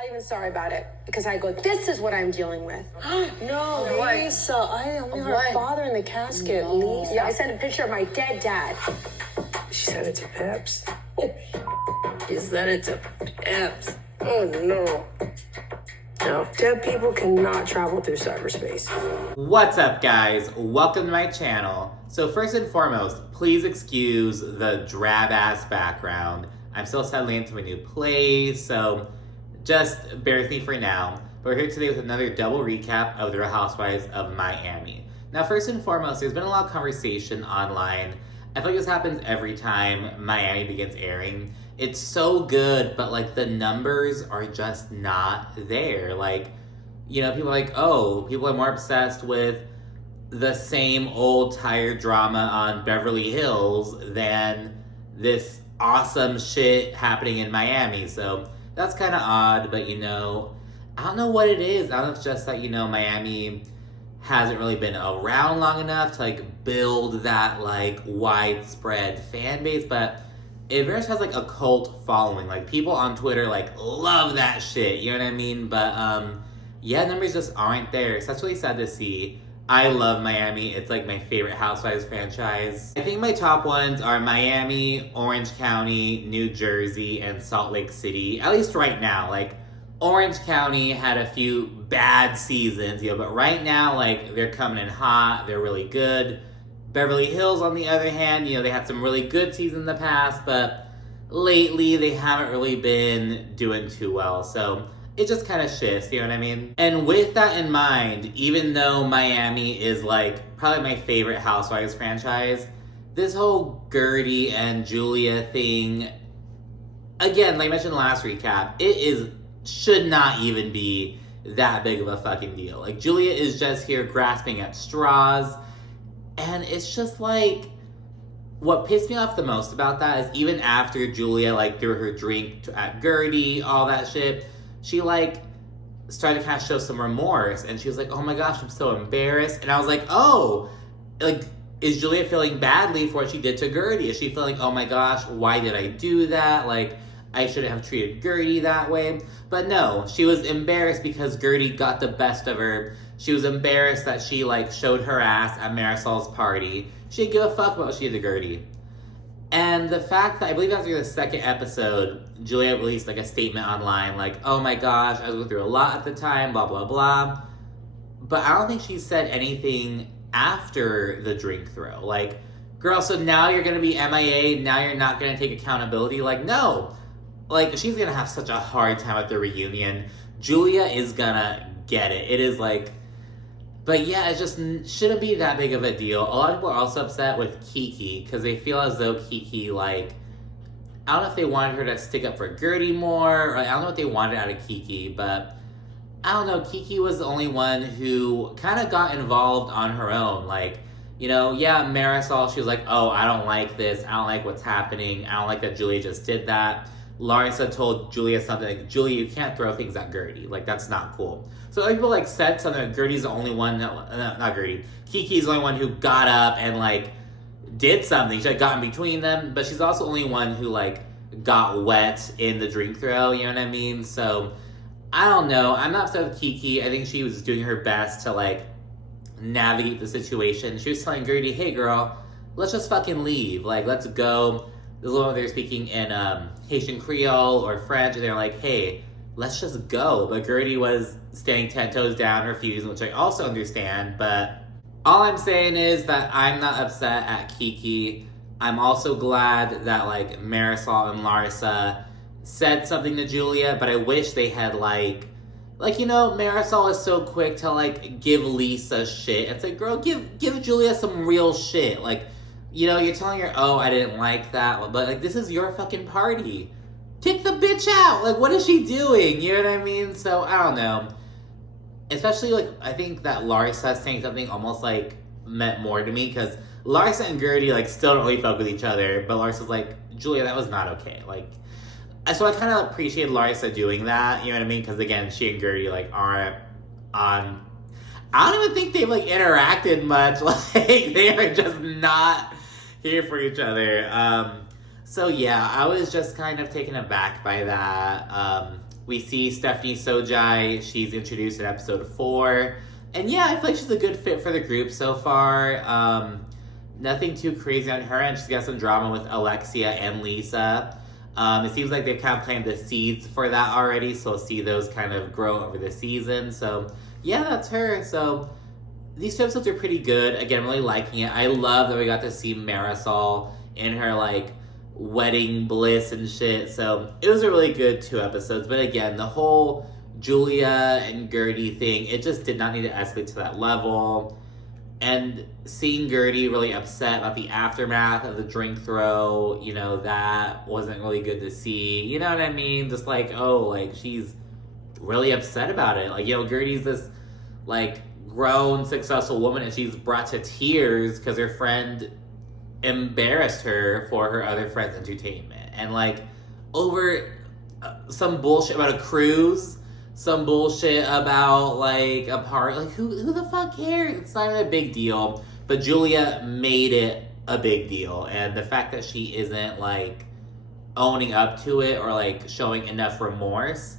not even sorry about it because I go, this is what I'm dealing with. No, Lisa, I only her father in the casket. No. Lisa. Yeah, I sent a picture of my dead dad. She sent it to Peps. She sent it to Peps. Oh no. No, dead people cannot travel through cyberspace. What's up, guys? Welcome to my channel. So first and foremost, please excuse the drab-ass background. I'm still settling into my new place, so just bear with me for now. But we're here today with another double recap of The Real Housewives of Miami. Now, first and foremost, there's been a lot of conversation online. I feel like this happens every time Miami begins airing. It's so good, but like the numbers are just not there. Like, you know, people are like, oh, people are more obsessed with the same old tired drama on Beverly Hills than this awesome shit happening in Miami. So that's kind of odd, but you know, I don't know what it is. I don't know if it's just that, you know, Miami hasn't really been around long enough to like build that like widespread fan base, but it very much has like a cult following. Like people on Twitter like love that shit, you know what I mean? But yeah, numbers just aren't there. So that's really sad to see. I love Miami. It's like my favorite Housewives franchise. I think my top ones are Miami, Orange County, New Jersey, and Salt Lake City. At least right now. Like Orange County had a few bad seasons, you know, but right now like they're coming in hot. They're really good. Beverly Hills, on the other hand, you know, they had some really good seasons in the past, but lately they haven't really been doing too well. So it just kind of shifts, you know what I mean? And with that in mind, even though Miami is like probably my favorite Housewives franchise, this whole Gertie and Julia thing, again, like I mentioned in the last recap, should not even be that big of a fucking deal. Like Julia is just here grasping at straws. And it's just like, what pissed me off the most about that is even after Julia like threw her drink at Guerdy, all that shit, she like started to kind of show some remorse. And she was like, oh my gosh, I'm so embarrassed. And I was like, oh, like, is Julia feeling badly for what she did to Guerdy? Is she feeling, oh my gosh, why did I do that? Like, I shouldn't have treated Gertie that way. But no, she was embarrassed because Gertie got the best of her. She was embarrassed that she like showed her ass at Marisol's party. She didn't give a fuck about what she did to Gertie. And the fact that, I believe after the second episode, Julia released like a statement online like, oh my gosh, I was going through a lot at the time, blah, blah, blah. But I don't think she said anything after the drink throw. Like, girl, so now you're going to be MIA, now you're not going to take accountability? Like, no. Like, she's gonna have such a hard time at the reunion. Julia is gonna get it. It is like, but yeah, it just shouldn't be that big of a deal. A lot of people are also upset with Kiki because they feel as though Kiki, like, I don't know if they wanted her to stick up for Gertie more, or I don't know what they wanted out of Kiki, but I don't know. Kiki was the only one who kind of got involved on her own. Like, you know, yeah, Marisol, she was like, oh, I don't like this. I don't like what's happening. I don't like that Julia just did that. Larsa told Julia something like, Julia, you can't throw things at Gertie. Like, that's not cool. So people like said something like Gertie's the only one, not Gertie, Kiki's the only one who got up and like did something. She like got in between them, but she's also the only one who like got wet in the drink throw, you know what I mean? So I don't know. I'm not upset with Kiki. I think she was doing her best to like navigate the situation. She was telling Gertie, hey girl, let's just fucking leave. Like, let's go. There's a little they're speaking in Haitian Creole or French, and they're like, hey, let's just go. But Gertie was standing 10 toes down, refusing, which I also understand. But all I'm saying is that I'm not upset at Kiki. I'm also glad that, like, Marisol and Larsa said something to Julia, but I wish they had, like, you know, Marisol is so quick to, like, give Lisa shit. It's like, girl, give Julia some real shit. Like, you know, you're telling her, oh, I didn't like that, but, like, this is your fucking party. Kick the bitch out! Like, what is she doing? You know what I mean? So, I don't know. Especially, like, I think that Larsa saying something almost, like, meant more to me, because Larsa and Gertie, like, still don't really fuck with each other, but Larsa's like, Julia, that was not okay. Like, so I kind of appreciate Larsa doing that, you know what I mean? Because, again, she and Gertie, like, aren't on... I don't even think they've, like, interacted much. Like, they are just not here for each other. So yeah, I was just kind of taken aback by that. We see Stephanie Sojai. She's introduced in episode 4. And yeah, I feel like she's a good fit for the group so far. Nothing too crazy on her, and she's got some drama with Alexia and Lisa. It seems like they've kind of planted the seeds for that already, so we'll see those kind of grow over the season. So yeah, that's her. So these 2 episodes are pretty good. Again, really liking it. I love that we got to see Marisol in her like wedding bliss and shit. So it was a really good 2 episodes. But again, the whole Julia and Guerdy thing, it just did not need to escalate to that level. And seeing Gertie really upset about the aftermath of the drink throw, you know, that wasn't really good to see. You know what I mean? Just like, oh, like, she's really upset about it. Like, you know, Gertie's this, like, grown, successful woman, and she's brought to tears because her friend embarrassed her for her other friend's entertainment. And, like, over some bullshit about a cruise, some bullshit about, like, a part. Like, who the fuck cares? It's not a big deal. But Julia made it a big deal. And the fact that she isn't, like, owning up to it or, like, showing enough remorse,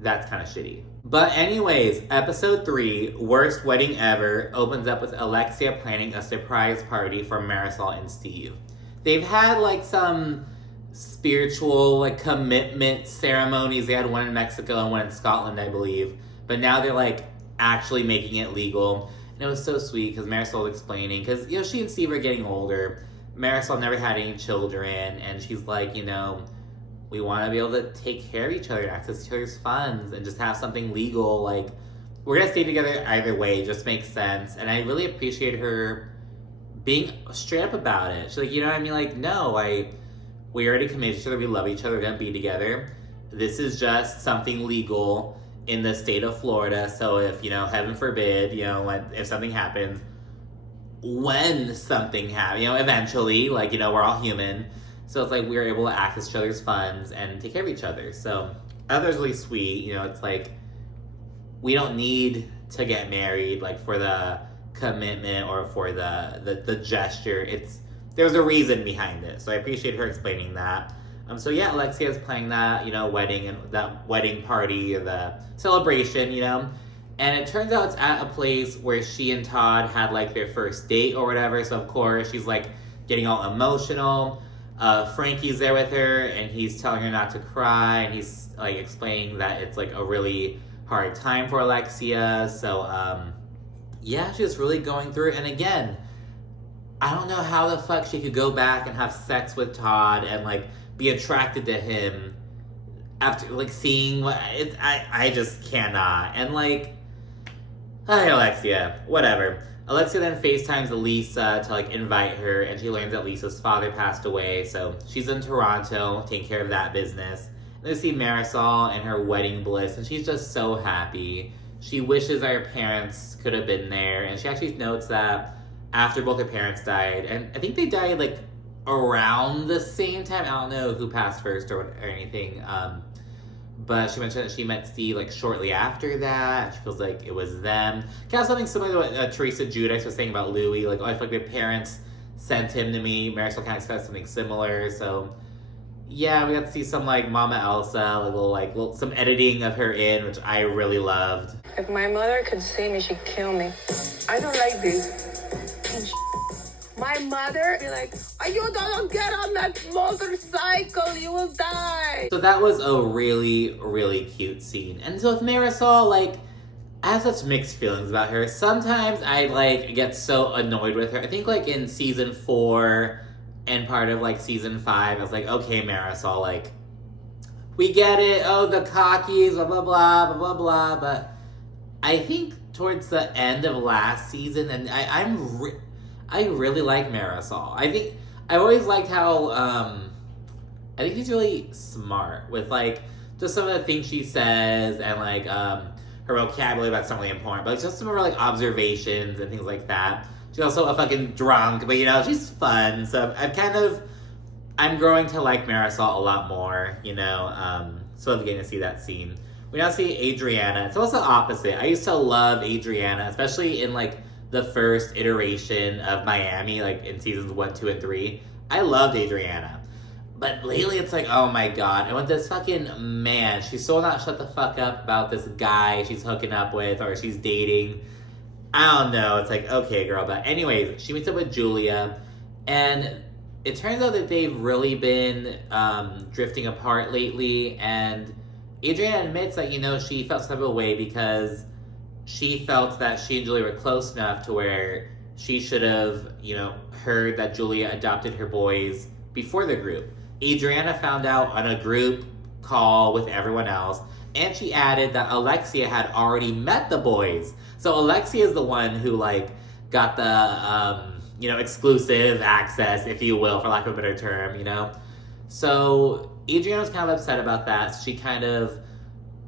that's kind of shitty. But anyways, episode 3, Worst Wedding Ever, opens up with Alexia planning a surprise party for Marisol and Steve. They've had, like, some spiritual, like, commitment ceremonies. They had one in Mexico and one in Scotland, I believe. But now they're, like, actually making it legal. And it was so sweet because Marisol was explaining, because, you know, she and Steve are getting older. Marisol never had any children, and she's like, you know, we want to be able to take care of each other and access each other's funds and just have something legal. Like, we're going to stay together either way. It just makes sense. And I really appreciate her being straight up about it. She's like, you know what I mean? Like, no, we already committed to each other. We love each other. We're going to be together. This is just something legal in the state of Florida. So if, you know, heaven forbid, you know, if something happens, when something happens, you know, eventually, like, you know, we're all human. So it's like we're able to access each other's funds and take care of each other. So I thought that was really sweet. You know, it's like we don't need to get married, like, for the commitment or for the gesture. There's a reason behind it. So I appreciate her explaining that. So yeah, Alexia's playing that, you know, wedding and that wedding party or the celebration, you know. And it turns out it's at a place where she and Todd had, like, their first date or whatever. So of course she's, like, getting all emotional. Frankie's there with her, and he's telling her not to cry, and he's, like, explaining that it's, like, a really hard time for Alexia. So yeah, she's really going through it. And again, I don't know how the fuck she could go back and have sex with Todd and, like, be attracted to him after, like, seeing what I just cannot. And, like, hi, Alexia, whatever. Alexia then FaceTimes Lisa to, like, invite her, and she learns that Lisa's father passed away, so she's in Toronto taking care of that business. And we see Marisol and her wedding bliss, and she's just so happy. She wishes that her parents could have been there, and she actually notes that after both her parents died, and I think they died, like, around the same time. I don't know who passed first or anything, but she mentioned that she met Steve, like, shortly after that. She feels like it was them. Kind of something similar to what Teresa Giudice was saying about Louis. Like, oh, I feel like my parents sent him to me. Marisol kind of said something similar. So, yeah, we got to see some, like, Mama Elsa, some editing of her in, which I really loved. If my mother could see me, she'd kill me. I don't like this. My mother be like, oh, you don't get on that motorcycle, you will die. So that was a really, really cute scene. And so with Marisol, like, I have such mixed feelings about her. Sometimes I, like, get so annoyed with her. I think, like, in season 4 and part of, like, season 5, I was like, okay, Marisol, like, we get it. Oh, the cockies, blah, blah, blah, blah, blah, blah. But I think towards the end of last season, and I really like Marisol. I always liked how, I think she's really smart with, like, just some of the things she says and, like, her vocabulary about something really important, but just some of her, like, observations and things like that. She's also a fucking drunk, but, you know, she's fun. So I'm growing to like Marisol a lot more, you know, so I'm getting to see that scene. We now see Adriana. It's almost the opposite. I used to love Adriana, especially in, like, the first iteration of Miami, like in seasons 1, 2, and 3. I loved Adriana. But lately it's like, oh my god. And with this fucking man, she's still not shut the fuck up about this guy she's hooking up with or she's dating. I don't know. It's like, okay, girl. But anyways, she meets up with Julia. And it turns out that they've really been drifting apart lately. And Adriana admits that, you know, she felt some type of way because she felt that she and Julia were close enough to where she should have, you know, heard that Julia adopted her boys before the group. Adriana found out on a group call with everyone else, and she added that Alexia had already met the boys. So Alexia is the one who, like, got the, you know, exclusive access, if you will, for lack of a better term, you know? So Adriana was kind of upset about that. So she kind of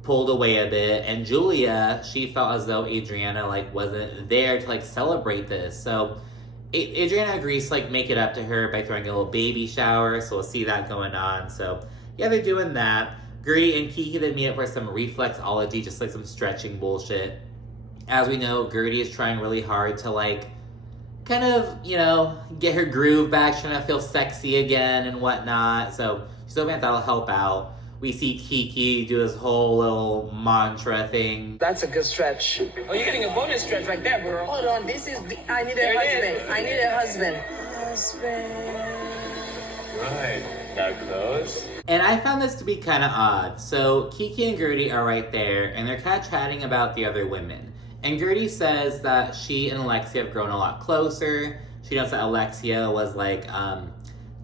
pulled away a bit, and Julia, she felt as though Adriana, like, wasn't there to, like, celebrate this. So Adriana agrees to, like, make it up to her by throwing a little baby shower, so we'll see that going on. So, yeah, they're doing that. Gertie and Kiki then meet up for some reflexology, just, like, some stretching bullshit. As we know, Gertie is trying really hard to, like, kind of, you know, get her groove back, trying to feel sexy again and whatnot. So, she's hoping that that'll help out. We see Kiki do this whole little mantra thing. That's a good stretch. Oh, you're getting a bonus stretch right there, bro. Hold on, this is I need a husband. I need a husband. Right. That close. And I found this to be kind of odd. So Kiki and Gertie are right there, and they're kind of chatting about the other women. And Gertie says that she and Alexia have grown a lot closer. She knows that Alexia was, like,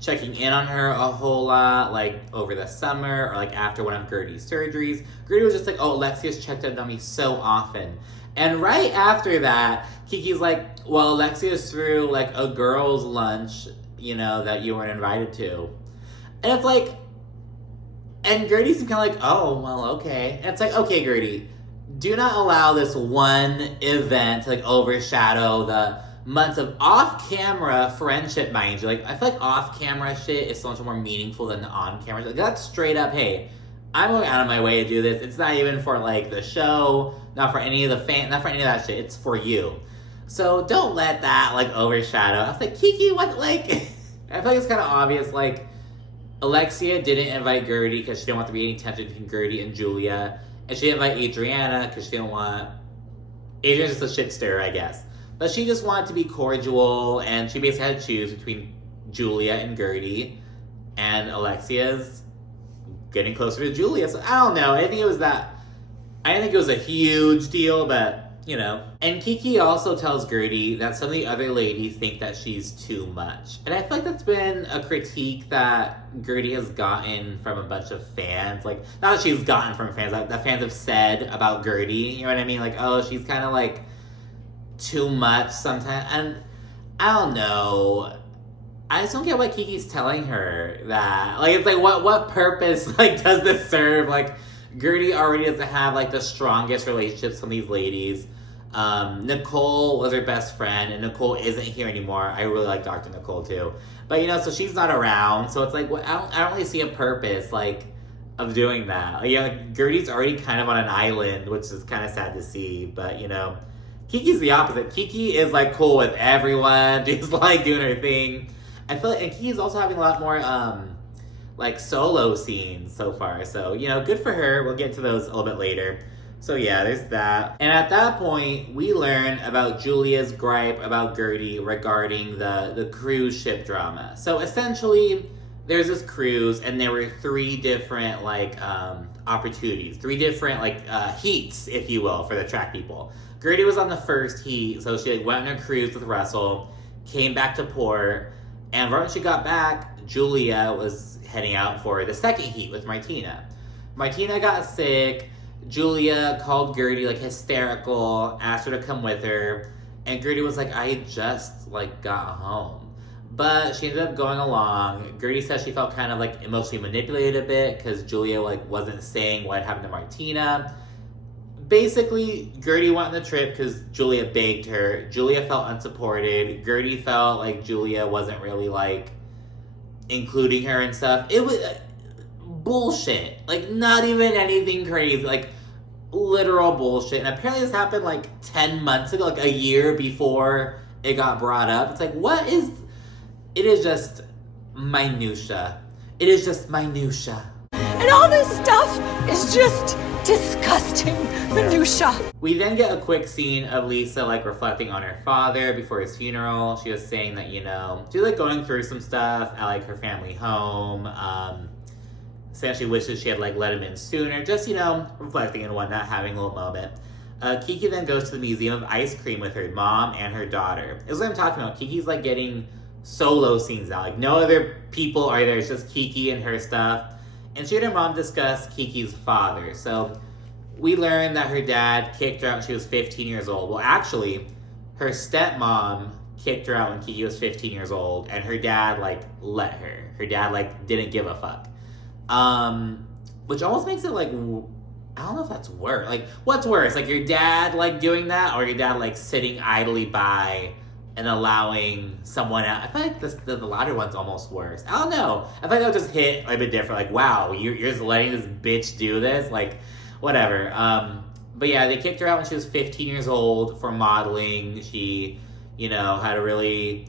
checking in on her a whole lot, like, over the summer or, like, after one of Gertie's surgeries. Gertie was just like, oh, Alexia's checked in on me so often. And right after that, Kiki's like, well, Alexia's threw, like, a girls' lunch, you know, that you weren't invited to. And it's like, and Gertie's kind of like, oh, well, okay. And it's like, okay, Gertie, do not allow this one event to, like, overshadow the months of off-camera friendship, mind you. Like, I feel like off-camera shit is so much more meaningful than the on-camera. Like, that's straight up, hey, I'm going out of my way to do this. It's not even for, like, the show, not for any of the fans, not for any of that shit. It's for you. So don't let that, like, overshadow. I was like, Kiki, what, like, I feel like it's kind of obvious, like, Alexia didn't invite Gertie because she didn't want there to be any tension between Gertie and Julia. And she didn't invite Adriana because she didn't want... Adriana's just a shit stirrer, I guess. But she just wanted to be cordial, and she basically had to choose between Julia and Gertie, and Alexia's getting closer to Julia. So I don't know. I think it was that... I didn't think it was a huge deal, but, you know. And Kiki also tells Gertie that some of the other ladies think that she's too much. And I feel like that's been a critique that Gertie has gotten from a bunch of fans. Like, not that she's gotten from fans, that fans have said about Gertie. You know what I mean? Like, oh, she's kind of, like, too much sometimes. And I don't know. I just don't get why Kiki's telling her that. Like, it's like, what purpose, like, does this serve? Like, Gertie already doesn't have, like, the strongest relationships with these ladies. Nicole was her best friend, and Nicole isn't here anymore. I really like Dr. Nicole, too. But, you know, so she's not around. So it's like, well, I don't really see a purpose, like, of doing that. Like, yeah, like, Gertie's already kind of on an island, which is kind of sad to see. But, you know, Kiki's the opposite. Kiki is, like, cool with everyone. She's, like, doing her thing. I feel like, and Kiki's also having a lot more, like, solo scenes so far. So, you know, good for her. We'll get to those a little bit later. So, yeah, there's that. And at that point, we learn about Julia's gripe about Gertie regarding the cruise ship drama. So, essentially, there's this cruise, and there were 3 different, like, opportunities. 3 different, like, heats, if you will, for the track people. Gertie was on the first heat, so she, like, went on a cruise with Russell, came back to port, and right when she got back, Julia was heading out for the second heat with Martina. Martina got sick. Julia called Gertie, like, hysterical, asked her to come with her, and Gertie was like, I just, like, got home. But she ended up going along. Gertie says she felt kind of, like, emotionally manipulated a bit because Julia, like, wasn't saying what happened to Martina. Basically, Gertie went on the trip because Julia begged her. Julia felt unsupported. Gertie felt like Julia wasn't really, like, including her and stuff. It was bullshit. Like, not even anything crazy. Like, literal bullshit. And apparently this happened, like, 10 months ago. Like, a year before it got brought up. It's like, what is... It is just minutia. It is just minutia. And all this stuff is just disgusting minutia. We then get a quick scene of Lisa, like, reflecting on her father before his funeral. She was saying that, you know, she was, like, going through some stuff at, like, her family home. Saying she wishes she had, like, let him in sooner. Just, you know, reflecting and whatnot, having a little moment. Kiki then goes to the Museum of Ice Cream with her mom and her daughter. This is what I'm talking about. Kiki's, like, getting solo scenes now. Like, no other people are there. It's just Kiki and her stuff. And she and her mom discuss Kiki's father. So we learned that her dad kicked her out when she was 15 years old. Well, actually, her stepmom kicked her out when Kiki was 15 years old, and her dad, like, let her. Her dad, like, didn't give a fuck. Which almost makes it, like, I don't know if that's worse. Like, what's worse? Like, your dad, like, doing that, or your dad, like, sitting idly by and allowing someone else? I feel like the latter one's almost worse. I don't know. I feel like that would just hit a bit different. Like, wow, you're just letting this bitch do this? Like, whatever. But yeah, they kicked her out when she was 15 years old for modeling. She, you know, had a really...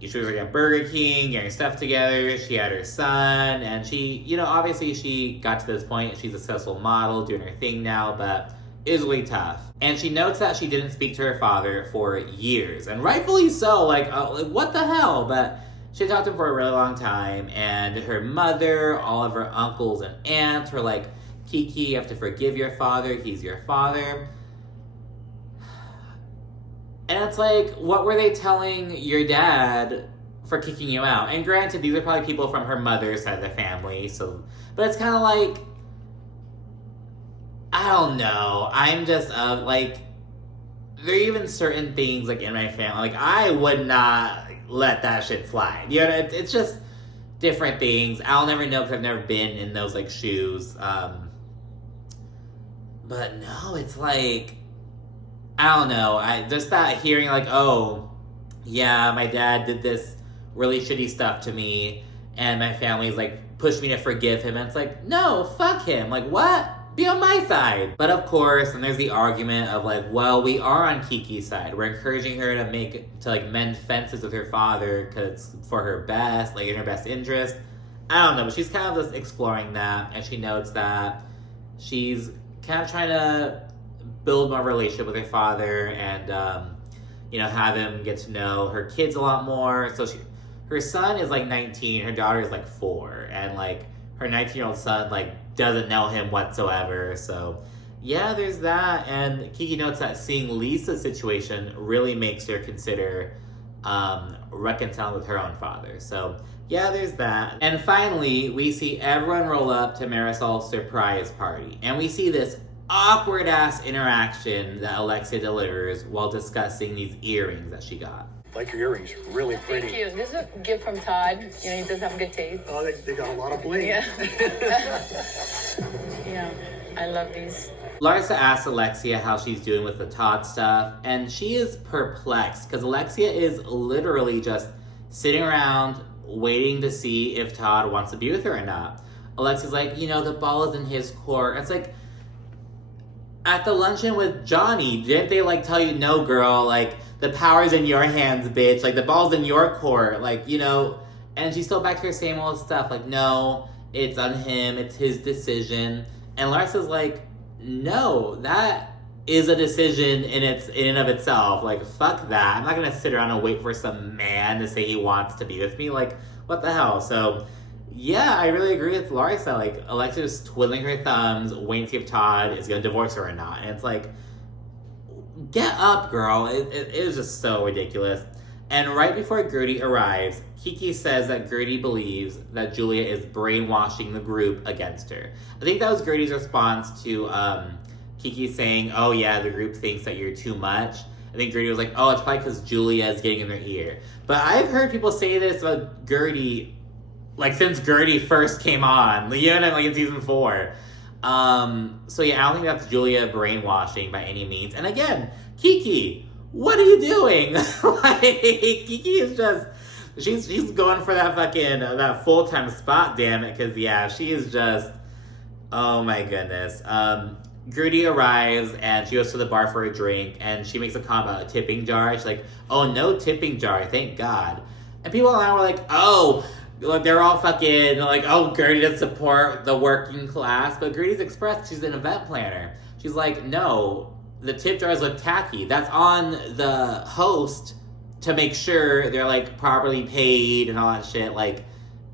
She was like at Burger King, getting stuff together. She had her son, and she, you know, obviously she got to this point. She's a successful model, doing her thing now, but it was really tough. And she notes that she didn't speak to her father for years, and rightfully so. Like, what the hell? But she talked to him for a really long time, and her mother, all of her uncles and aunts were like, Kiki, you have to forgive your father. He's your father. And it's like, what were they telling your dad for kicking you out? And granted, these are probably people from her mother's side of the family, so... But it's kind of like... I don't know. I'm just, like... There are even certain things, like, in my family. Like, I would not let that shit slide. You know, it's just different things. I'll never know because I've never been in those, like, shoes. But no, it's like... I don't know, just that hearing like, oh, yeah, my dad did this really shitty stuff to me, and my family's like, pushed me to forgive him, and it's like, no, fuck him, like, what? Be on my side. But of course, and there's the argument of like, well, we are on Kiki's side. We're encouraging her to mend fences with her father, because it's for her best, like, in her best interest. I don't know, but she's kind of just exploring that, and she notes that she's kind of trying to build more relationship with her father and, you know, have him get to know her kids a lot more. So her son is, like, 19, her daughter is, like, 4, and, like, her 19-year-old son, like, doesn't know him whatsoever. So, yeah, there's that. And Kiki notes that seeing Lisa's situation really makes her consider reconciling with her own father. So, yeah, there's that. And finally, we see everyone roll up to Marisol's surprise party. And we see this awkward-ass interaction that Alexia delivers while discussing these earrings that she got. Like your earrings, really pretty. Thank you. This is a gift from Todd. You know, he does have good taste. Oh, they got a lot of bling. Yeah. Yeah, I love these. Larsa asks Alexia how she's doing with the Todd stuff, and she is perplexed because Alexia is literally just sitting around waiting to see if Todd wants to be with her or not. Alexia's like, you know, the ball is in his court. It's like, at the luncheon with Johnny, didn't they, like, tell you, no, girl, like, the power's in your hands, bitch, like, the ball's in your court, like, you know, and she's still back to her same old stuff, like, no, it's on him, it's his decision, and Larsa's like, no, that is a decision in and of itself, like, fuck that, I'm not gonna sit around and wait for some man to say he wants to be with me, like, what the hell, so... Yeah, I really agree with Larsa. Like, Alexia's twiddling her thumbs, waiting to see if Todd is going to divorce her or not. And it's like, get up, girl. It is just so ridiculous. And right before Gertie arrives, Kiki says that Gertie believes that Julia is brainwashing the group against her. I think that was Gertie's response to Kiki saying, oh yeah, the group thinks that you're too much. I think Gertie was like, oh, it's probably because Julia is getting in their ear. But I've heard people say this about Gertie, like, since Gertie first came on, you know, like, in season 4. So, yeah, I don't think that's Julia brainwashing by any means. And again, Kiki, what are you doing? Like, Kiki is just, she's going for that fucking, that full-time spot, damn it, because, yeah, she is just, oh my goodness. Gertie arrives, and she goes to the bar for a drink, and she makes a comment about a tipping jar. She's like, oh, no tipping jar, thank God. And people online were like, oh, like, they're all fucking like, oh, Gertie doesn't support the working class. But Gertie's expressed she's an event planner. She's like, no, the tip jars look tacky. That's on the host to make sure they're like properly paid and all that shit. Like,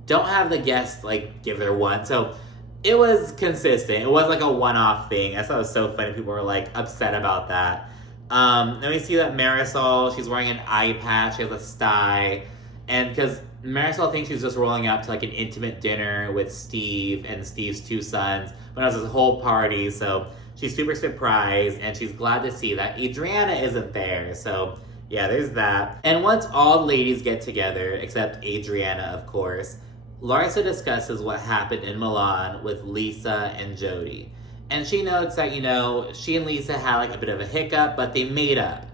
don't have the guests like give their one. So it was consistent. It was like a one-off thing. I thought it was so funny. People were like upset about that. Then we see that Marisol, she's wearing an eye patch. She has a sty. And because Marisol thinks she's just rolling up to like an intimate dinner with Steve and Steve's two sons. But it was this whole party. So she's super surprised. And she's glad to see that Adriana isn't there. So yeah, there's that. And once all the ladies get together, except Adriana, of course, Larsa discusses what happened in Milan with Lisa and Jody. And she notes that, you know, she and Lisa had like a bit of a hiccup, but they made up.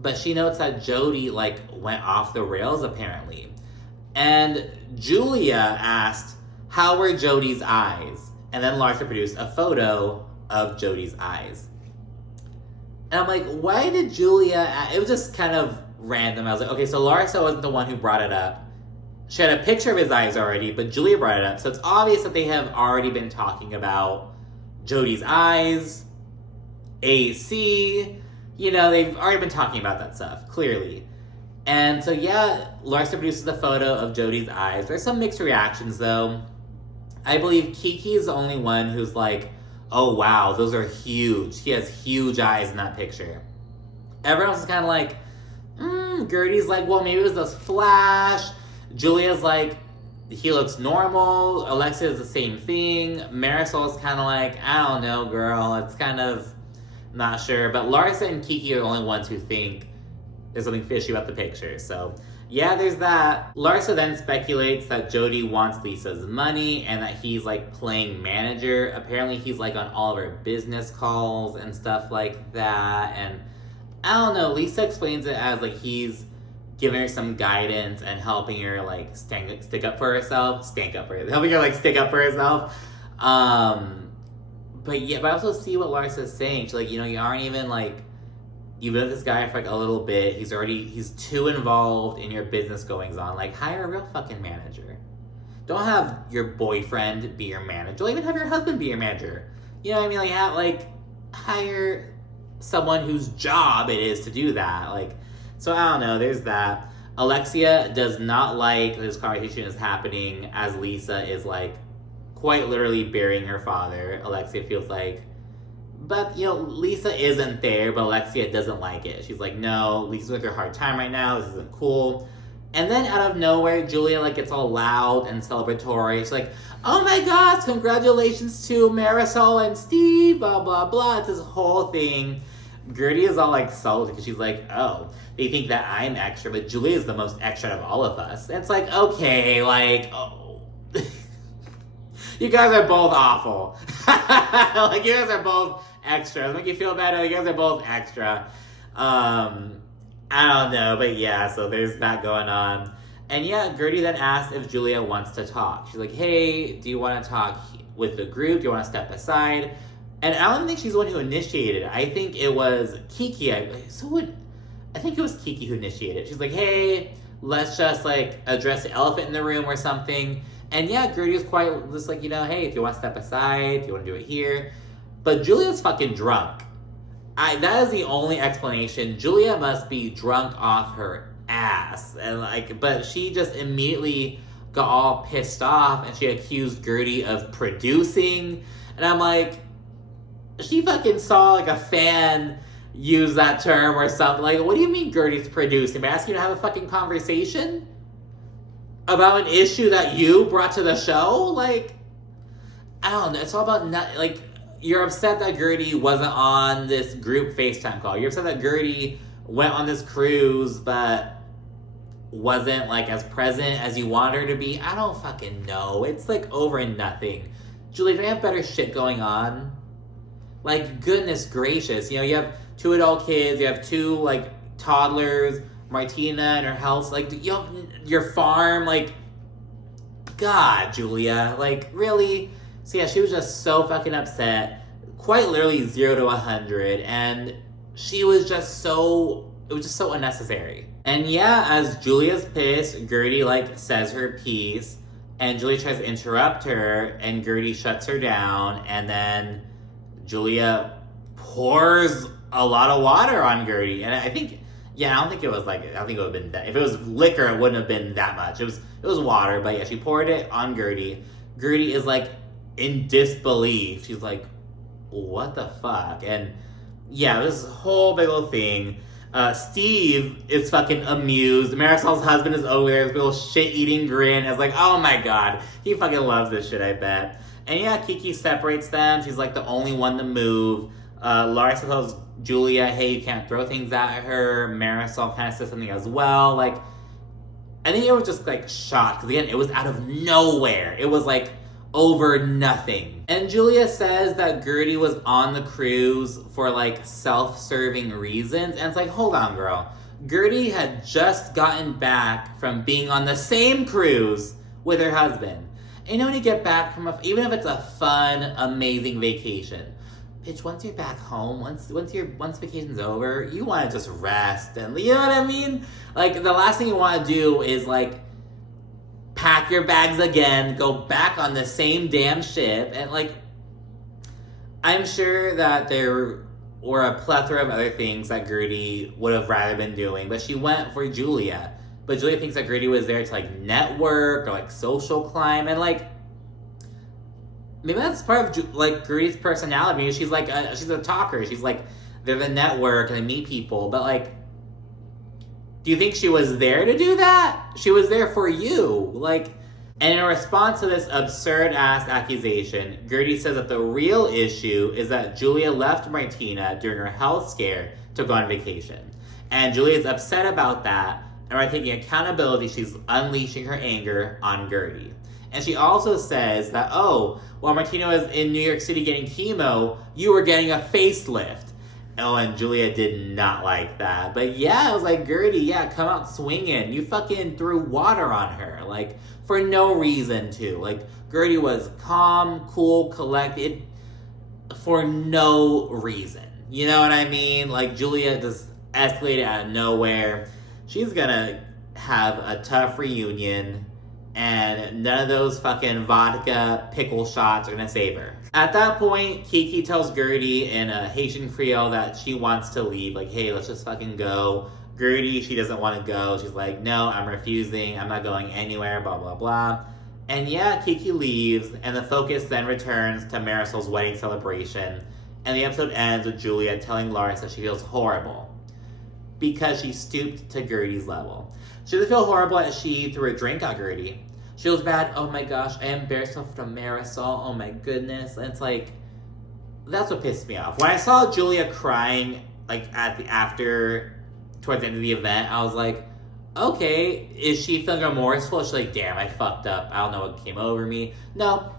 But she notes that Jody like went off the rails apparently. And Julia asked, how were Jody's eyes? And then Larsa produced a photo of Jody's eyes. And I'm like, why did Julia... It was just kind of random. I was like, okay, so Larsa wasn't the one who brought it up. She had a picture of his eyes already, but Julia brought it up. So it's obvious that they have already been talking about Jody's eyes, AC. You know, they've already been talking about that stuff, clearly. And so, yeah, Larsa produces the photo of Jody's eyes. There's some mixed reactions, though. I believe Kiki is the only one who's like, oh, wow, those are huge. He has huge eyes in that picture. Everyone else is kind of like, Gertie's like, well, maybe it was this flash. Julia's like, he looks normal. Alexia is the same thing. Marisol's kind of like, I don't know, girl. It's kind of not sure. But Larsa and Kiki are the only ones who think there's something fishy about the picture. So, yeah, there's that. Larsa then speculates that Jody wants Lisa's money and that he's, like, playing manager. Apparently, he's, like, on all of her business calls and stuff like that. And I don't know. Lisa explains it as, like, he's giving her some guidance and helping her, like, stick up for herself. Helping her, like, stick up for herself. But, yeah, but I also see what Larsa's saying. She's like, you know, you aren't even, like, you've been with this guy for, like, a little bit. He's too involved in your business goings on. Like, hire a real fucking manager. Don't have your boyfriend be your manager. Don't even have your husband be your manager. You know what I mean? Like, hire someone whose job it is to do that. Like, so I don't know. There's that. Alexia does not like this conversation is happening as Lisa is, like, quite literally burying her father. Alexia feels like, but, you know, Lisa isn't there, but Alexia doesn't like it. She's like, no, Lisa's going through a hard time right now. This isn't cool. And then out of nowhere, Julia, like, gets all loud and celebratory. She's like, oh my gosh, congratulations to Marisol and Steve, blah, blah, blah. It's this whole thing. Gertie is all, like, salty because she's like, oh, they think that I'm extra, but Julia is the most extra of all of us. And it's like, okay, like, oh. You guys are both awful. Like, you guys are both extra. Make you feel better. You guys are both extra. I don't know, but yeah, so there's that going on. And yeah, Gertie then asks if Julia wants to talk. She's like, hey, do you want to talk with the group? Do you want to step aside? And I don't think she's the one who initiated it. I think it was Kiki. I think it was Kiki who initiated it. She's like, hey, let's just, like, address the elephant in the room or something. And yeah, Gertie was quite just like, you know, hey, if you want to step aside, if you want to do it here. But Julia's fucking drunk. That is the only explanation. Julia must be drunk off her ass. And, like, but she just immediately got all pissed off and she accused Gertie of producing. And I'm like, she fucking saw, like, a fan use that term or something. Like, what do you mean Gertie's producing? Am I asking you to have a fucking conversation about an issue that you brought to the show? Like, I don't know. It's all about like, you're upset that Gertie wasn't on this group FaceTime call. You're upset that Gertie went on this cruise but wasn't, like, as present as you want her to be. I don't fucking know. It's, like, over and nothing. Julie, do you have better shit going on? Like, goodness gracious. You know, you have 2 adult kids. You have 2, like, toddlers. Martina and her house. Like, you know, your farm. Like, God, Julia. Like, really? So, yeah, she was just so fucking upset. Quite literally 0 to 100. And she was just so... It was just so unnecessary. And, yeah, as Julia's pissed, Gertie, like, says her piece. And Julia tries to interrupt her, and Gertie shuts her down, and then Julia pours a lot of water on Gertie. And I think, I don't think it was like, I don't think it would have been that. If it was liquor, it wouldn't have been that much. It was water, but yeah, she poured it on Gertie. Gertie is like in disbelief. She's like, what the fuck? And yeah, this whole big little thing. Steve is fucking amused. Marisol's husband is over there with a little shit-eating grin. It's like, oh my god, he fucking loves this shit, I bet. And yeah, Kiki separates them. She's like the only one to move. Larsa tells Julia, hey, you can't throw things at her. Marisol kind of says something as well. Like, I think it was just like shocked. Because again, it was out of nowhere. It was like over nothing. And Julia says that Gertie was on the cruise for like self-serving reasons. And it's like, hold on, girl. Gertie had just gotten back from being on the same cruise with her husband. And you know when you get back from even if it's a fun, amazing vacation, bitch, once you're back home, once vacation's over, you want to just rest. And you know what I mean? Like, the last thing you want to do is like pack your bags again, go back on the same damn ship, and like, I'm sure that there were a plethora of other things that Gertie would have rather been doing, but she went for Julia. But Julia thinks that Gertie was there to like network or like social climb, and like, maybe that's part of like Gertie's personality. Maybe she's like she's a talker. She's like, they're the network and they meet people, but like, do you think she was there to do that? She was there for you. Like, and in response to this absurd-ass accusation, Gertie says that the real issue is that Julia left Martina during her health scare to go on vacation. And Julia is upset about that, and by taking accountability, she's unleashing her anger on Gertie. And she also says that, oh, while Martina was in New York City getting chemo, you were getting a facelift. Oh, and Julia did not like that. But yeah, I was like, Gertie, yeah, come out swinging. You fucking threw water on her, like, for no reason to. Like, Gertie was calm, cool, collected, for no reason. You know what I mean? Like, Julia just escalated out of nowhere. She's gonna have a tough reunion, and none of those fucking vodka pickle shots are gonna save her. At that point, Kiki tells Gertie in a Haitian Creole that she wants to leave. Like, hey, let's just fucking go. Gertie, she doesn't want to go. She's like, no, I'm refusing. I'm not going anywhere, blah, blah, blah. And yeah, Kiki leaves, and the focus then returns to Marisol's wedding celebration. And the episode ends with Julia telling Lars that she feels horrible because she stooped to Gertie's level. She doesn't feel horrible as she threw a drink on Gertie. She feels bad, oh my gosh, I embarrassed myself from Marisol, oh my goodness. And it's like, that's what pissed me off. When I saw Julia crying, like, towards the end of the event, I was like, okay, is she feeling remorseful? Is she like, damn, I fucked up, I don't know what came over me? Nope.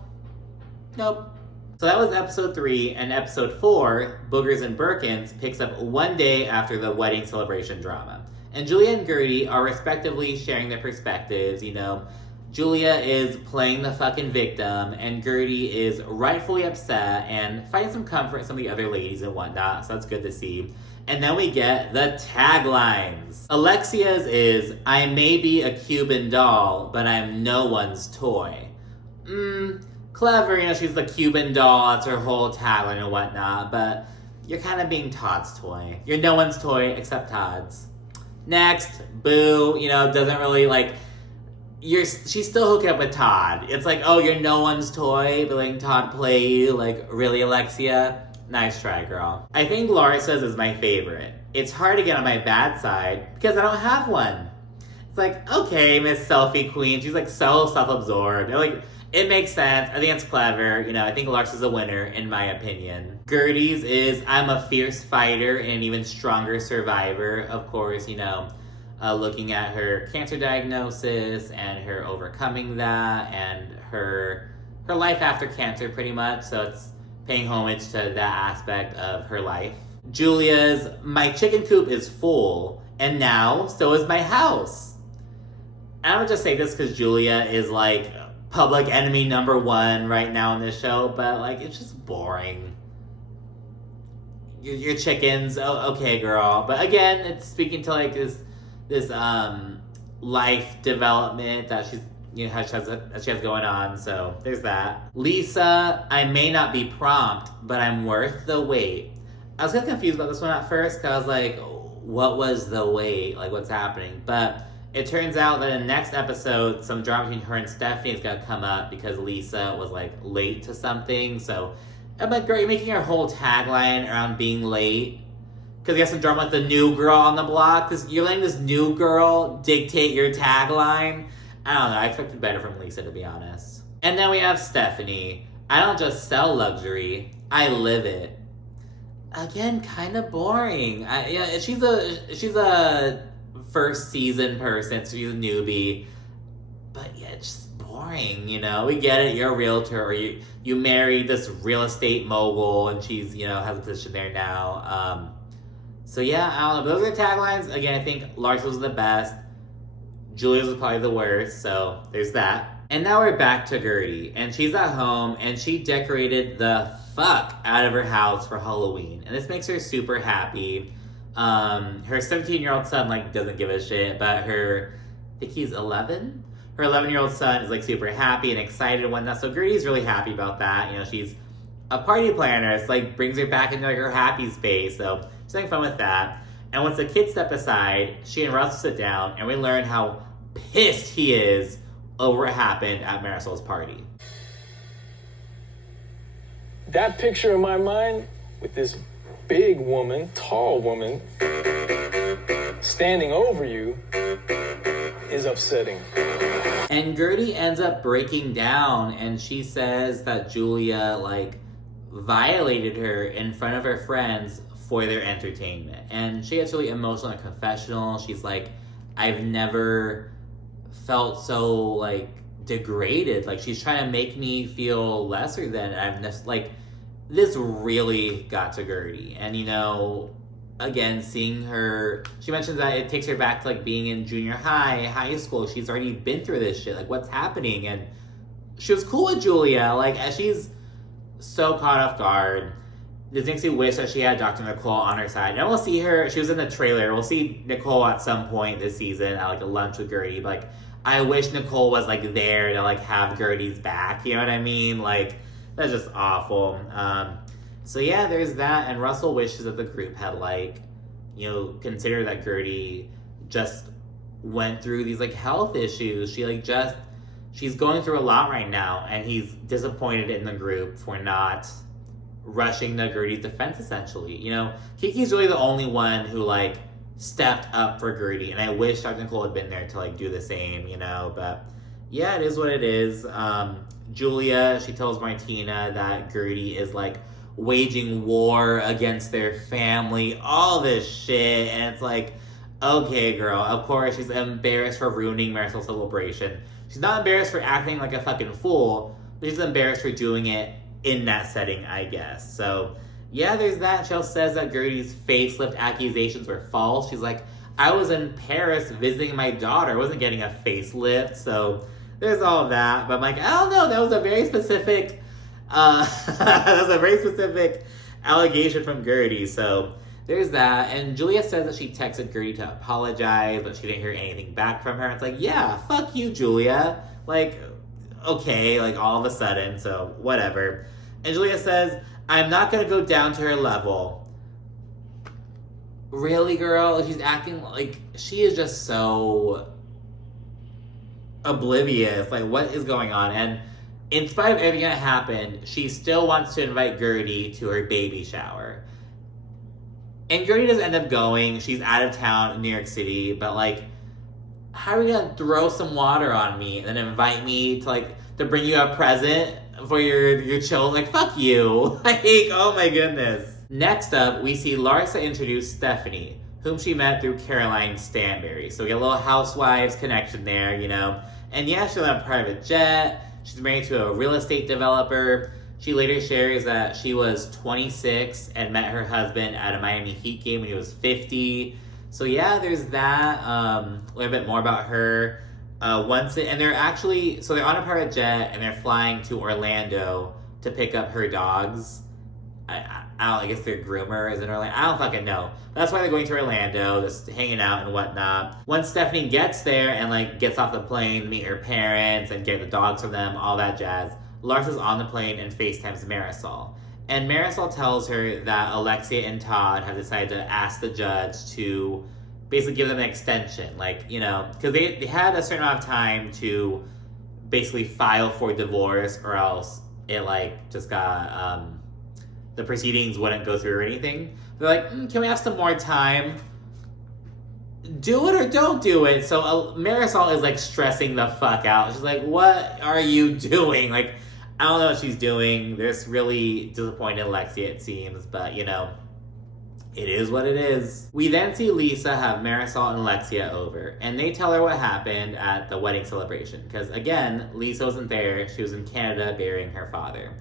So that was episode 3, and episode 4, Boogers and Birkins, picks up one day after the wedding celebration drama. And Julia and Gertie are respectively sharing their perspectives, you know. Julia is playing the fucking victim, and Gertie is rightfully upset and finding some comfort in some of the other ladies and whatnot, so that's good to see. And then we get the taglines. Alexia's is, I may be a Cuban doll, but I'm no one's toy. Clever, you know, she's the Cuban doll, that's her whole tagline and whatnot, but you're kind of being Todd's toy. You're no one's toy except Todd's. Next, Boo, you know, doesn't really, like, she's still hooking up with Todd. It's like, oh, you're no one's toy, but letting Todd play you, like, really, Alexia? Nice try, girl. I think Larsa's is my favorite. It's hard to get on my bad side because I don't have one. It's like, okay, Miss Selfie Queen, she's like so self-absorbed. Like, it makes sense. I think it's clever. You know, I think Larsa's a winner, in my opinion. Gertie's is, I'm a fierce fighter and an even stronger survivor. Of course, you know, looking at her cancer diagnosis and her overcoming that and her life after cancer, pretty much. So it's paying homage to that aspect of her life. Julia's, my chicken coop is full, and now so is my house. And I would just say this because Julia is like public enemy number 1 right now in this show, but like, it's just boring. Your chickens, oh, okay, girl. But again, it's speaking to like this life development that she's you know, she has going on. So there's that. Lisa, I may not be prompt, but I'm worth the wait. I was kind of confused about this one at first, because I was like, what was the wait? Like, what's happening? But it turns out that in the next episode, some drama between her and Stephanie is going to come up because Lisa was, like, late to something. So I'm like, girl, you're making your whole tagline around being late because you have some drama with the new girl on the block. You're letting this new girl dictate your tagline. I don't know. I expected better from Lisa, to be honest. And then we have Stephanie. I don't just sell luxury. I live it. Again, kind of boring. Yeah, she's a first season person, so she's a newbie. But yeah, it's just boring, you know? We get it, you're a realtor, or you married this real estate mogul, and she's, you know, has a position there now. So yeah, I don't know. Those are the taglines. Again, I think Larsa's was the best. Julia's was probably the worst, so there's that. And now we're back to Gertie, and she's at home, and she decorated the fuck out of her house for Halloween. And this makes her super happy. Her 17-year-old son, like, doesn't give a shit, but I think he's 11? Her 11-year-old son is, like, super happy and excited and whatnot, so Gertie's really happy about that. You know, she's a party planner. It's, like, brings her back into, like, her happy space, so she's having fun with that. And once the kids step aside, she and Russell sit down, and we learn how pissed he is over what happened at Marisol's party. That picture in my mind with this big woman, tall woman, standing over you is upsetting. And Gertie ends up breaking down, and she says that Julia, like, violated her in front of her friends for their entertainment. And she gets really emotional and confessional. She's like, I've never felt so, like, degraded. Like, she's trying to make me feel lesser than. I've just, like, this really got to Gertie. And, you know, again, seeing her, she mentions that it takes her back to, like, being in junior high school. She's already been through this shit. Like, what's happening? And she was cool with Julia. Like, as she's so caught off guard. This makes me wish that she had Dr. Nicole on her side. And we'll see her, she was in the trailer. We'll see Nicole at some point this season at, like, a lunch with Gertie. But, like, I wish Nicole was, like, there to, like, have Gertie's back. You know what I mean? Like, that's just awful. So yeah, there's that. And Russell wishes that the group had, like, you know, considered that Gertie just went through these, like, health issues. She's going through a lot right now. And he's disappointed in the group for not rushing to Gertie's defense, essentially. You know, Kiki's really the only one who, like, stepped up for Gertie. And I wish Dr. Nicole had been there to, like, do the same, you know. But yeah, it is what it is. Julia, she tells Martina that Gertie is, like, waging war against their family, all this shit, and it's like, okay, girl, of course she's embarrassed for ruining Marisol's celebration. She's not embarrassed for acting like a fucking fool, but she's embarrassed for doing it in that setting, I guess. So, yeah, there's that. She also says that Gertie's facelift accusations were false. She's like, I was in Paris visiting my daughter. I wasn't getting a facelift, so there's all of that. But I'm like, I don't know, that was a very specific allegation from Gertie, so there's that. And Julia says that she texted Gertie to apologize, but she didn't hear anything back from her. It's like, yeah, fuck you, Julia. Like, okay, like, all of a sudden, so whatever. And Julia says, I'm not gonna go down to her level. Really, girl? She's acting like, she is just so oblivious. Like, what is going on? And in spite of everything that happened, she still wants to invite Gertie to her baby shower. And Gertie doesn't end up going. She's out of town in New York City, but, like, how are you gonna throw some water on me and then invite me to, like, to bring you a present for your children? Like, fuck you. Like, oh my goodness. Next up, we see Larsa introduce Stephanie, whom she met through Caroline Stanberry. So we get a little housewives connection there, you know. And yeah, she's on a private jet. She's married to a real estate developer. She later shares that she was 26 and met her husband at a Miami Heat game when he was 50. So yeah, there's that. A little bit more about her. They're on a private jet and they're flying to Orlando to pick up her dogs. I guess their groomer is in Orlando. I don't fucking know. That's why they're going to Orlando, just hanging out and whatnot. Once Stephanie gets there and like gets off the plane, meet her parents and get the dogs from them, all that jazz, Larsa's on the plane and FaceTimes Marisol. And Marisol tells her that Alexia and Todd have decided to ask the judge to basically give them an extension. Like, you know, because they had a certain amount of time to basically file for divorce, or else it like just got, the proceedings wouldn't go through or anything. They're like, can we have some more time? Do it or don't do it. So Marisol is like stressing the fuck out. She's like, what are you doing? Like, I don't know what she's doing. There's really disappointed Alexia, it seems, but you know, it is what it is. We then see Lisa have Marisol and Alexia over, and they tell her what happened at the wedding celebration. Because again, Lisa wasn't there. She was in Canada burying her father.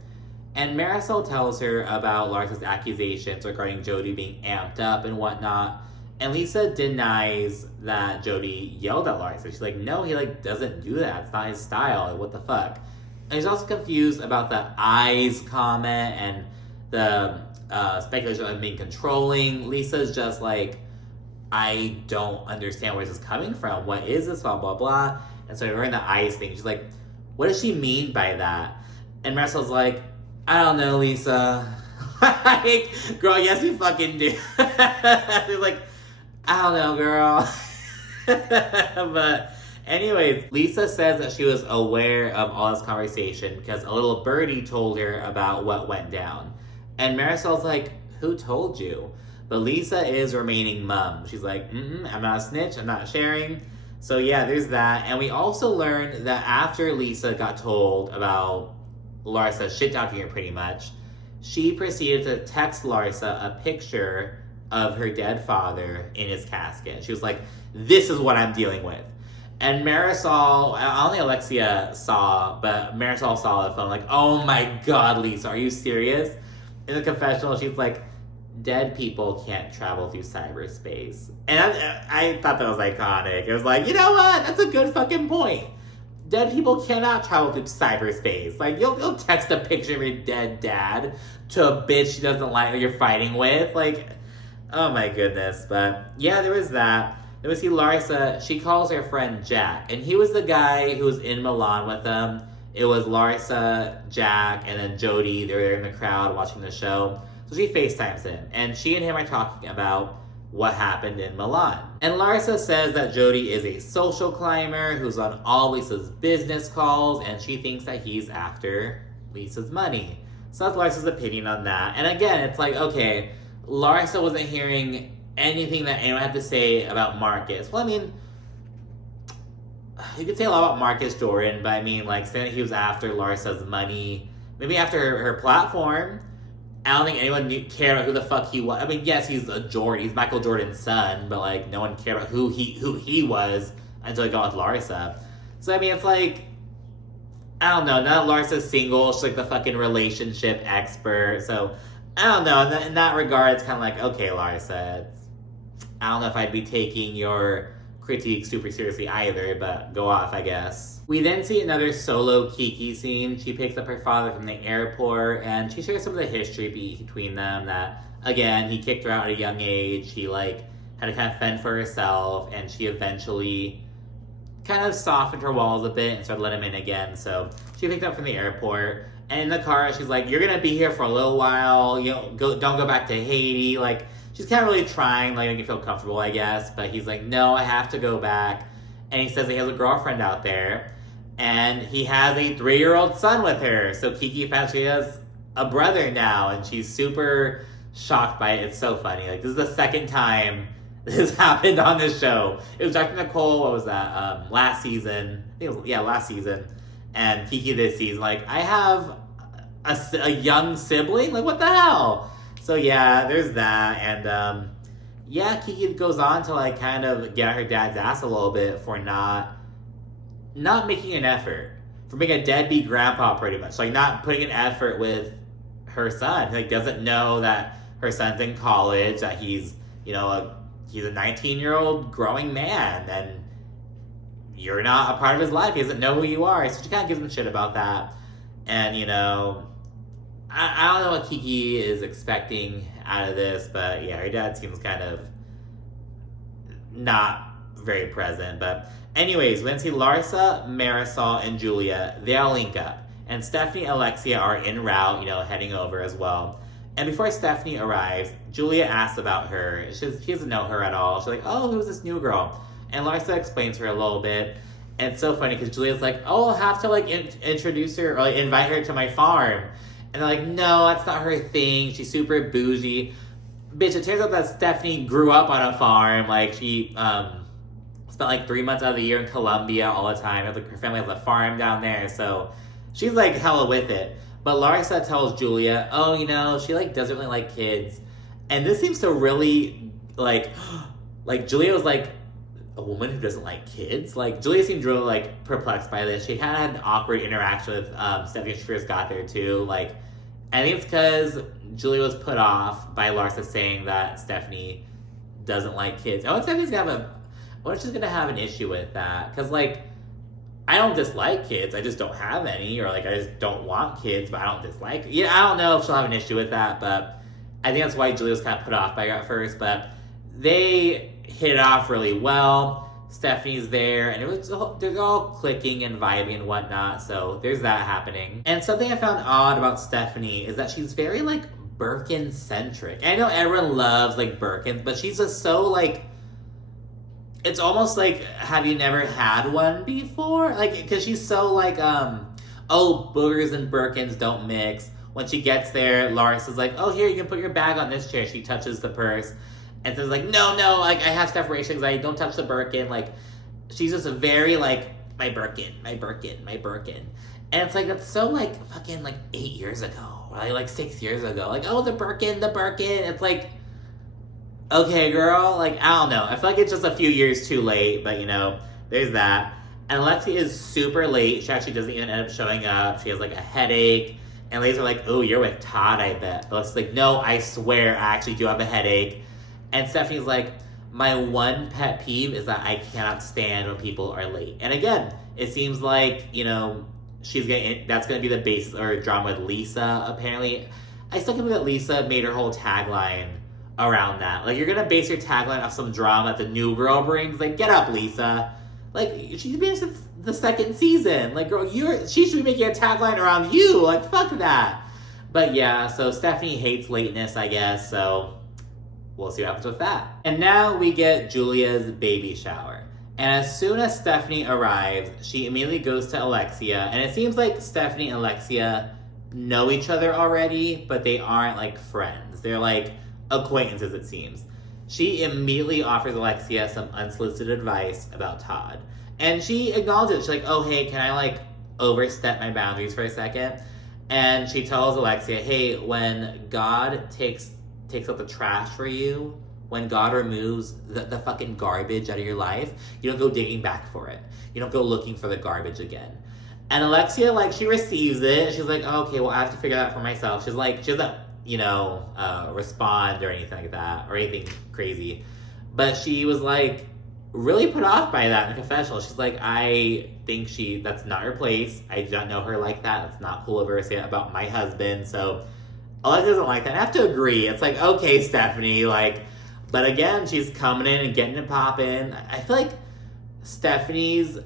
And Marisol tells her about Larsa's accusations regarding Jody being amped up and whatnot. And Lisa denies that Jody yelled at Larsa. She's like, no, he like doesn't do that. It's not his style. Like, what the fuck? And she's also confused about the eyes comment and the speculation of being controlling. Lisa's just like, I don't understand where this is coming from. What is this? Blah, blah, blah. And so we're in the eyes thing. She's like, what does she mean by that? And Marisol's like, I don't know, Lisa. Like, girl, yes, you fucking do. She's like, I don't know, girl. But anyways, Lisa says that she was aware of all this conversation because a little birdie told her about what went down. And Marisol's like, who told you? But Lisa is remaining mum. She's like, I'm not a snitch, I'm not sharing. So yeah, there's that. And we also learned that after Lisa got told about Larsa shit-talking her pretty much, she proceeded to text Larsa a picture of her dead father in his casket. She was like, this is what I'm dealing with. And Marisol, I don't think Alexia saw, but Marisol saw the phone, like, oh my God, Lisa, are you serious? In the confessional, she's like, dead people can't travel through cyberspace. And I thought that was iconic. It was like, you know what? That's a good fucking point. Dead people cannot travel through cyberspace. Like, you'll text a picture of your dead dad to a bitch she doesn't like that you're fighting with. Like, oh my goodness. But yeah, there was that. Then we see Larsa. She calls her friend Jack. And he was the guy who was in Milan with them. It was Larsa, Jack, and then Jody. They were there in the crowd watching the show. So she FaceTimes him. And she and him are talking about what happened in Milan. And Larsa says that Jody is a social climber who's on all Lisa's business calls, and she thinks that he's after Lisa's money. So that's Larsa's opinion on that. And again, it's like, okay, Larsa wasn't hearing anything that anyone had to say about Marcus. Well, I mean, you could say a lot about Marcus Jordan, but I mean, like, saying that he was after Larsa's money, maybe after her platform. I don't think anyone cared about who the fuck he was. I mean, yes, he's a Jordan. He's Michael Jordan's son, but like no one cared about who he was until he got with Larsa. So I mean, it's like, I don't know. Now that Larsa's single, she's like the fucking relationship expert. So I don't know. In that regard, it's kind of like, okay, Larsa. I don't know if I'd be taking your critique super seriously either, but go off, I guess. We then see another solo Kiki scene. She picks up her father from the airport, and she shares some of the history between them, that, again, he kicked her out at a young age. He, like, had to kind of fend for herself, and she eventually kind of softened her walls a bit and started letting him in again. So she picked up from the airport, and in the car, she's like, you're gonna be here for a little while, you know, don't go back to Haiti. Like, she's kind of really trying, like, make you feel comfortable, I guess, but he's like, no, I have to go back. And he says he has a girlfriend out there, and he has a 3-year-old son with her. So Kiki found she has a brother now, and she's super shocked by it. It's so funny. Like, this is the second time this has happened on this show. It was Dr. Nicole, what was that, last season. I think it was, yeah, last season. And Kiki this season. Like, I have a young sibling? Like, what the hell? So yeah, there's that. And yeah, Kiki goes on to like kind of get her dad's ass a little bit for not making an effort, for being a deadbeat grandpa pretty much, like not putting an effort with her son. He like doesn't know that her son's in college, that he's, you know, he's a 19-year-old growing man, and you're not a part of his life. He doesn't know who you are. So she kind of gives him shit about that. And, you know, I don't know what Kiki is expecting out of this, but yeah, her dad seems kind of not very present. But anyways, when see Larsa, Marisol, and Julia, they all link up. And Stephanie and Alexia are en route, you know, heading over as well. And before Stephanie arrives, Julia asks about her. She doesn't know her at all. She's like, oh, who's this new girl? And Larsa explains her a little bit. And it's so funny because Julia's like, oh, I'll have to like introduce her or like invite her to my farm. And they're like, no, that's not her thing. She's super bougie. Bitch, it turns out that Stephanie grew up on a farm. Like, she spent like 3 months out of the year in Colombia all the time. Like, her family has a farm down there. So she's like hella with it. But Larsa tells Julia, oh, you know, she like doesn't really like kids. And this seems to really like Julia was like, a woman who doesn't like kids? Like, Julia seemed really, like, perplexed by this. She kind of had an awkward interaction with Stephanie when she first got there, too. Like, I think it's because Julia was put off by Larsa saying that Stephanie doesn't like kids. I wonder if she's gonna have an issue with that. Because, like, I don't dislike kids. I just don't have any. Or, like, I just don't want kids, but I don't dislike. Yeah, I don't know if she'll have an issue with that, but I think that's why Julia was kind of put off by her at first. But they hit it off really well. Stephanie's there, and they're all clicking and vibing and whatnot, so there's that happening. And something I found odd about Stephanie is that she's very, like, Birkin-centric. And I know everyone loves, like, Birkins, but she's just so, like, it's almost like, have you never had one before? Like, because she's so, like, oh, boogers and Birkins don't mix. When she gets there, Larissa's like, oh, here, you can put your bag on this chair. She touches the purse. And so it's like, no, like, I have separation anxiety, don't touch the Birkin. Like, she's just a very, like, my Birkin. And it's like, that's so, like, fucking, like, 8 years ago. Or like 6 years ago. Like, oh, the Birkin. It's like, okay, girl. Like, I don't know. I feel like it's just a few years too late. But, you know, there's that. And Alexia is super late. She actually doesn't even end up showing up. She has, like, a headache. And ladies are like, oh, you're with Todd, I bet. But it's like, no, I swear I actually do have a headache. And Stephanie's like, my one pet peeve is that I cannot stand when people are late. And again, it seems like, you know, that's going to be the basis or drama with Lisa, apparently. I still can't believe that Lisa made her whole tagline around that. Like, you're going to base your tagline off some drama that the new girl brings? Like, get up, Lisa. Like, she's been since the second season. Like, girl, she should be making a tagline around you. Like, fuck that. But yeah, so Stephanie hates lateness, I guess, so we'll see what happens with that. And now we get Julia's baby shower. And as soon as Stephanie arrives, she immediately goes to Alexia. And it seems like Stephanie and Alexia know each other already, but they aren't, like, friends. They're, like, acquaintances, it seems. She immediately offers Alexia some unsolicited advice about Todd. And she acknowledges, she's like, oh, hey, can I, like, overstep my boundaries for a second? And she tells Alexia, hey, when God takes out the trash for you, when God removes the fucking garbage out of your life, you don't go digging back for it. You don't go looking for the garbage again. And Alexia, like, she receives it. She's like, oh, okay, well, I have to figure that out for myself. She's like, she doesn't, you know, respond or anything like that, or anything crazy. But she was, like, really put off by that in the confessional. She's like, I think that's not her place. I do not know her like that. That's not cool of her to say that about my husband. So Alexia doesn't like that. I have to agree. It's like, okay, Stephanie, like, but again, she's coming in and getting it poppin'. I feel like Stephanie's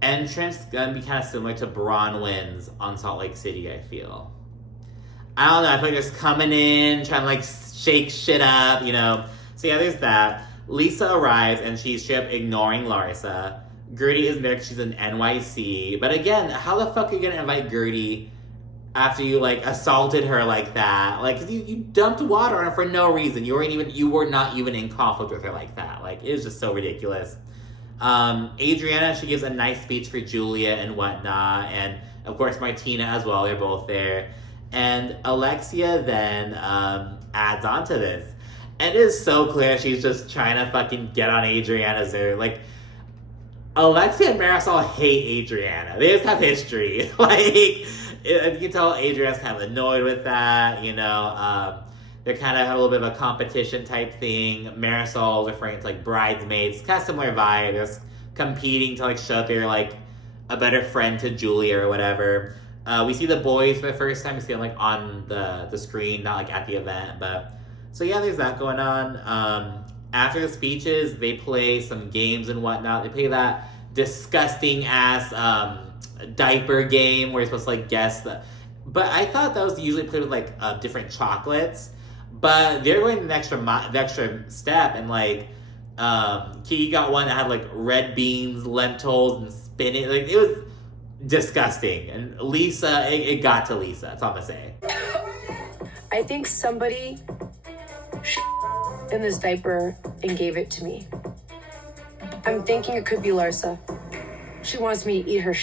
entrance is gonna be kind of similar to Bronwyn's on Salt Lake City, I feel. I don't know, I feel like just coming in, trying to, like, shake shit up, you know. So yeah, there's that. Lisa arrives and she's straight up ignoring Larsa. Gertie isn't there because she's in NYC. But again, how the fuck are you gonna invite Gertie after you, like, assaulted her like that? Like, 'cause you dumped water on her for no reason. You were not even in conflict with her like that. Like, it was just so ridiculous. Adriana, she gives a nice speech for Julia and whatnot. And, of course, Martina as well. They're both there. And Alexia then adds on to this. And it is so clear she's just trying to fucking get on Adriana's nerve. Like, Alexia and Marisol hate Adriana. They just have history. Like, you can tell Adriana's kind of annoyed with that, you know. They're kind of have a little bit of a competition type thing. Marisol is referring to, like, bridesmaids. Kind of similar vibe. Just competing to, like, show they're, like, a better friend to Julia or whatever. We see the boys for the first time. We see them like on the screen, not like at the event. But so yeah, there's that going on. After the speeches, they play some games and whatnot. They play that disgusting ass diaper game where you're supposed to like guess the. But I thought that was usually played with like different chocolates. But they're going the extra step, and like Kiki got one that had like red beans, lentils, and spinach. Like it was disgusting. And Lisa, it got to Lisa. That's all I'm gonna say. I think somebody in this diaper and gave it to me. I'm thinking it could be Larsa. She wants me to eat her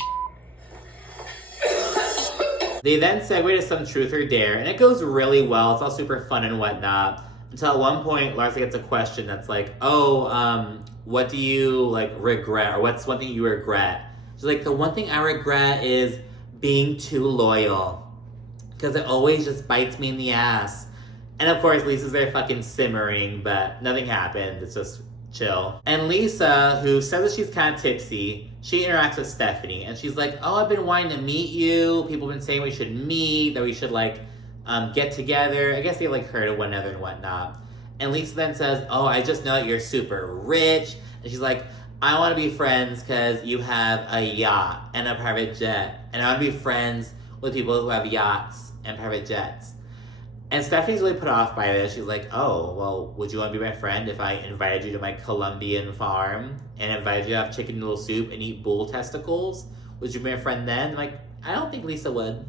They then segue to some truth or dare, and it goes really well. It's all super fun and whatnot. Until at one point, Larsa gets a question that's like, oh, what do you like regret? Or what's one thing you regret? She's like, the one thing I regret is being too loyal. Because it always just bites me in the ass. And of course, Lisa's there fucking simmering, but nothing happened. It's just chill. And Lisa, who says that she's kind of tipsy, she interacts with Stephanie, and she's like, oh, I've been wanting to meet you. People have been saying we should meet, that we should like get together. I guess they like heard of one another and whatnot. And Lisa then says, oh, I just know that you're super rich. And she's like, I want to be friends because you have a yacht and a private jet. And I want to be friends with people who have yachts and private jets. And Stephanie's really put off by this. She's like, oh, well, would you want to be my friend if I invited you to my Colombian farm and invited you to have chicken noodle soup and eat bull testicles? Would you be my friend then? I'm like, I don't think Lisa would.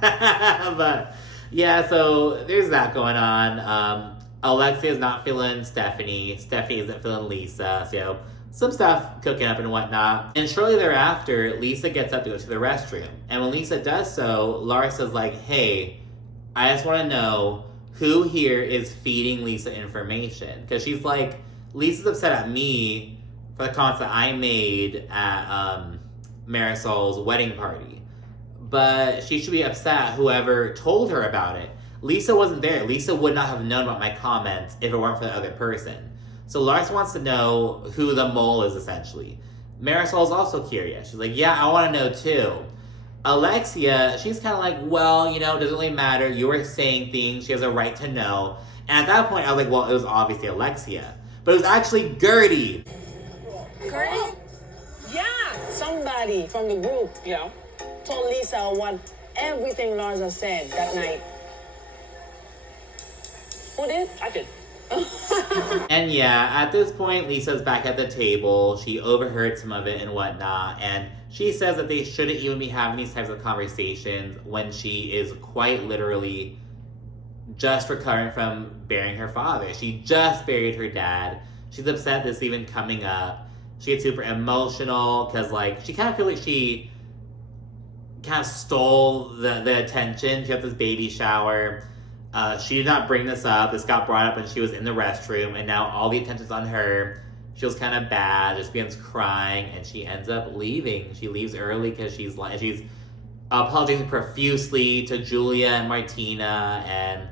But yeah, so there's that going on. Alexia's not feeling Stephanie. Stephanie isn't feeling Lisa. So some stuff cooking up and whatnot. And shortly thereafter, Lisa gets up to go to the restroom. And when Lisa does so, Larsa's like, hey, I just want to know who here is feeding Lisa information. Because she's like, Lisa's upset at me for the comments that I made at Marisol's wedding party. But she should be upset at whoever told her about it. Lisa wasn't there. Lisa would not have known about my comments if it weren't for the other person. So Larsa wants to know who the mole is, essentially. Marisol's also curious. She's like, yeah, I want to know too. Alexia, she's kind of like, well, you know, it doesn't really matter. You were saying things. She has a right to know. And at that point, I was like, well, it was obviously Alexia. But it was actually Gertie. Gertie? Yeah, somebody from the group, told Lisa what everything Larsa said that night. Who did? I did. And yeah, at this point, Lisa's back at the table. She overheard some of it and whatnot. And she says that they shouldn't even be having these types of conversations when she is quite literally just recovering from burying her father. She just buried her dad. She's upset this is even coming up. She gets super emotional because, like, she kind of feels like she kind of stole the attention. She had this baby shower. She did not bring this up. This got brought up when she was in the restroom, and now all the attention's on her. She feels kind of bad, just begins crying, and she ends up leaving. She leaves early because she's apologizing profusely to Julia and Martina, and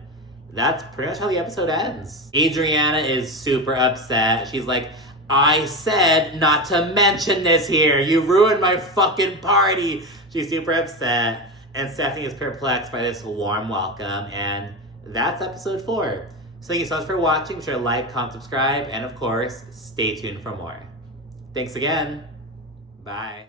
that's pretty much how the episode ends. Adriana is super upset. She's like, I said not to mention this here. You ruined my fucking party. She's super upset, and Stephanie is perplexed by this warm welcome, and that's episode 4. So thank you so much for watching. Be sure to like, comment, subscribe, and of course, stay tuned for more. Thanks again. Bye.